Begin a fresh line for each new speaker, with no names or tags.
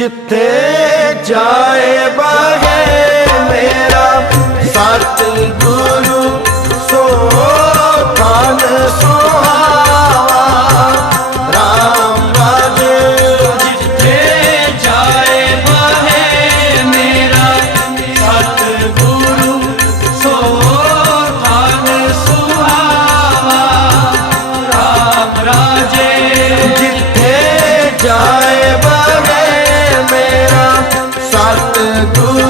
ਜਿੱਥੇ ਜਾਏ ਬਾਗੇ ਮੇਰਾ ਸਤਲਗੁਰੂ গো